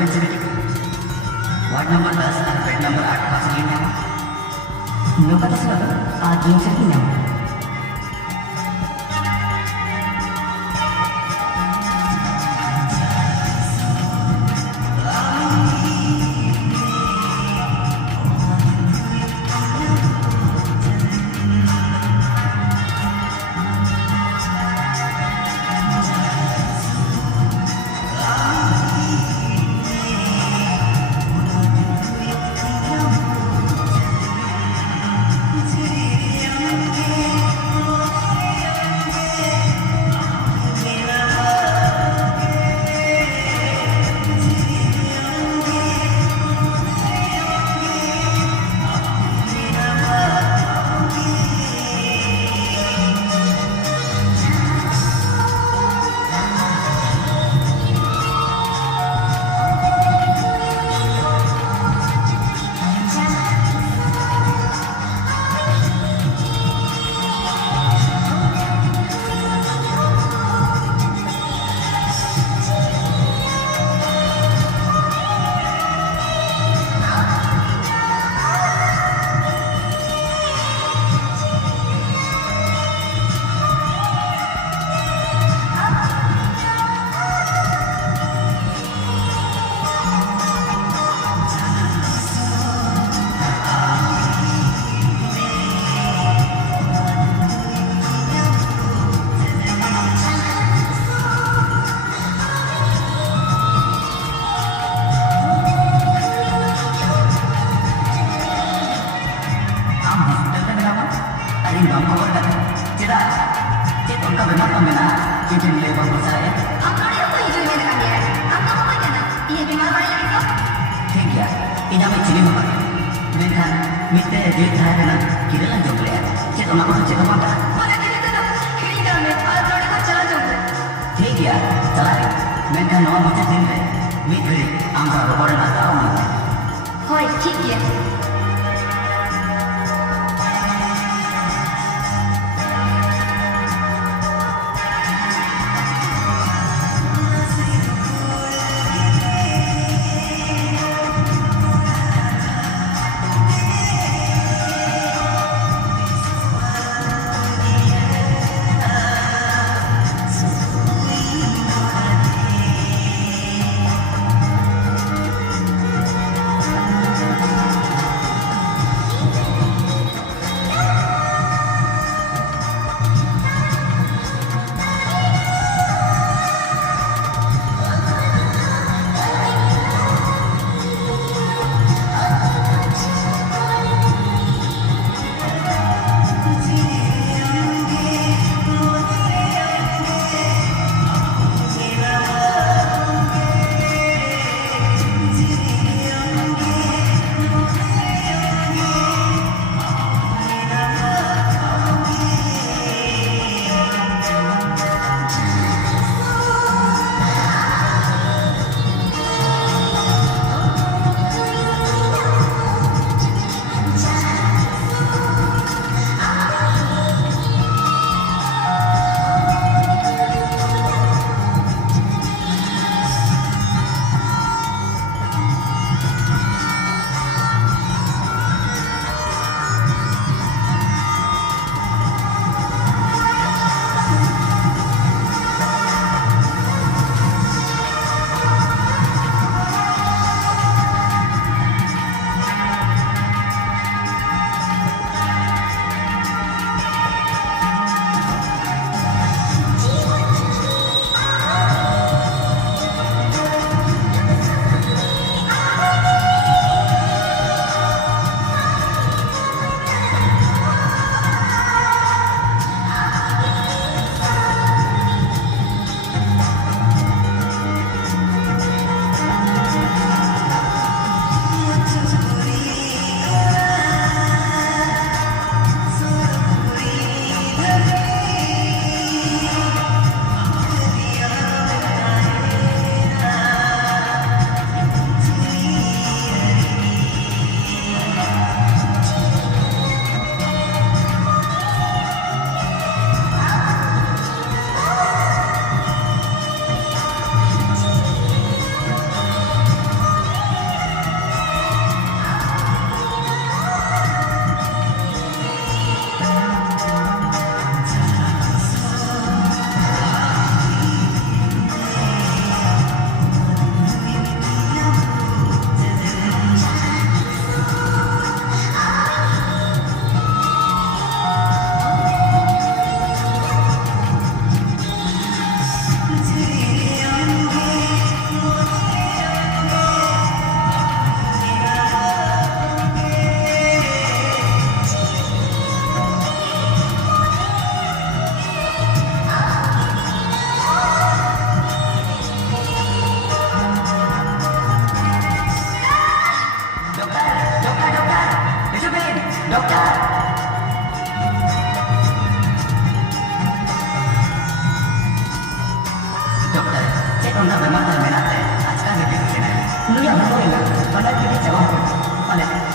Ward number 10 और bed number 8 pasang ini. Lupa sesuatu, aging sakitnya. Hoi, ठीक है.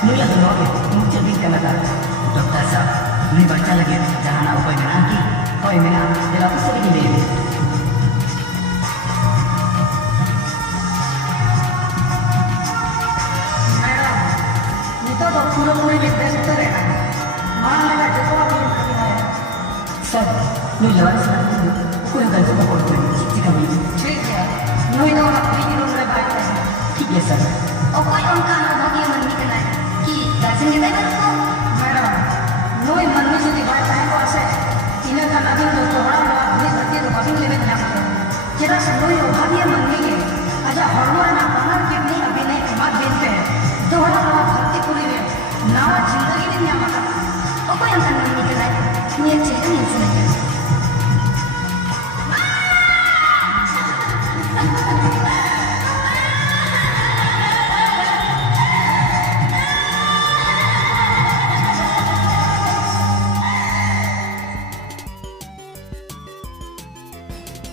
Nui yang nol mungkin di Kanada. Dokter sah, ini baca lagi jangan apa yang nanti. Koi mena, dia aku sering ini. Madam नितो तो पूरी विदेश तो रहना मान लेगा जो तो अभी नहीं है Sir, nui lawan sekali. Kurang kan semua korban. Jika ini, ठीक है नोई तो अपनी ही रूम में बैठे हैं ठीक है sir. Okoy onka na bagi man mikna ki dasin kita berko madam नोई मन में जो बैठा है वो ऐसे इन्हें का नदी तो थोड़ा बड़ा अपनी धरती तो कभी लेवे नहीं सकते जरा से नोई भाभी मन में के अच्छा हॉर्मोन ना बनर किडनी अभी नहीं मत बेचते हैं दोहरा बड़ा धरती पूरी में नावा जिंदगी नहीं आमा okoy onka na mikna ni chere ni chere